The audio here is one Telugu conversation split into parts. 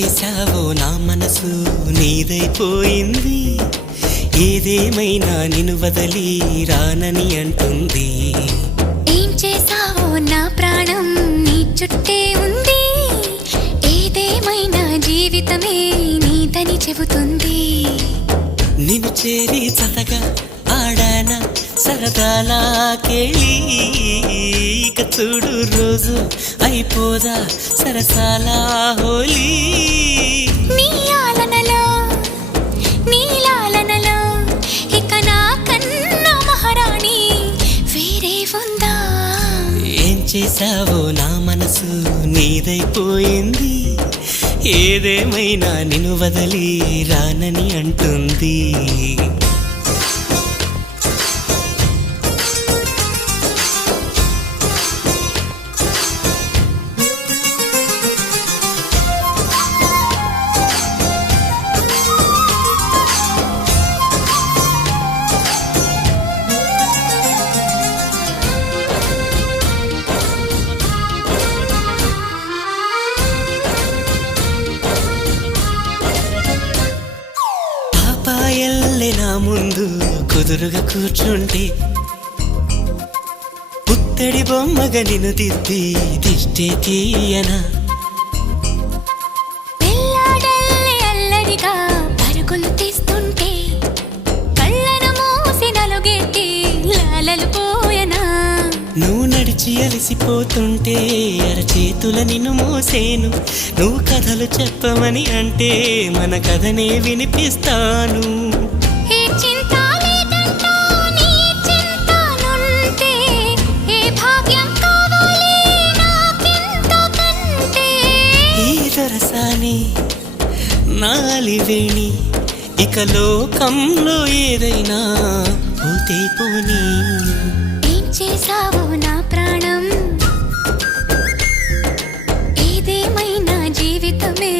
చేశావో నా మనసు నీదైపోయింది, ఏదేమైనా నిన్ను వదిలి రానని అంటుంది. ఏం చేశావో నా ప్రాణం నీ చుట్టే ఉంది, ఏదేమైనా జీవితమే నీదని చెబుతుంది. నిన్ను చేరి చతగా ఆడాన సరదాలా కేళి, ఇక చూడు రోజు అయిపోదా సరసాలా హోలీ. నీ ఆలనలో నీ లాలనలో ఇక నా కన్నా మహారాణి వేరే ఉందా? ఏం చేశావో నా మనసు నీదైపోయింది, ఏదేమైనా నిన్ను వదిలి రానని అంటుంది. పాపాయల్లే నా ముందు కుదురుగా కూర్చుంటే, పుత్తడి బొమ్మగా నిన్ను దిద్ది దిష్టే తీయనా. పిల్లాడల్లే అల్లరిగా పరుగులు తీస్తుంటే, కళ్ళను మూసి నలుగెట్టి లాలలు పోయనా. నువ్వు నడిచి అలసిపోతుంటే అరచేతుల నిన్ను మోసేను, నువ్వు కథలు చెప్పమని అంటే మన కథనే వినిపిస్తాను. ఏ చింత లేదంటా నీ చింతనుంటే, ఏ భాగ్యం కావాలి నాకింతకంటే. ఈ దొరసాని నాలివేణి, ఇక లోకంలో ఏదైనా పోతే పోనీ. ఏం చేశావో నా ప్రాణం, ఏదేమైనా జీవితమే.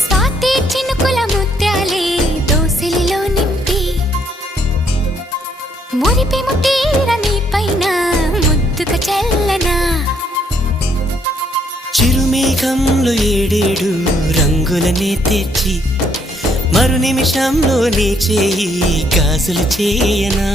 స్వాతి చినుకుల ముత్యాలే దోసిలిలో నింపి, మురిపి ముట్టీర నీ పైన ముద్దుగా చల్లనా. చిరుమేఘంలో ఏడేడు రంగులనే తెచ్చి, మరు నిమిషంలో నీ చేయి గాజులు చేయనా.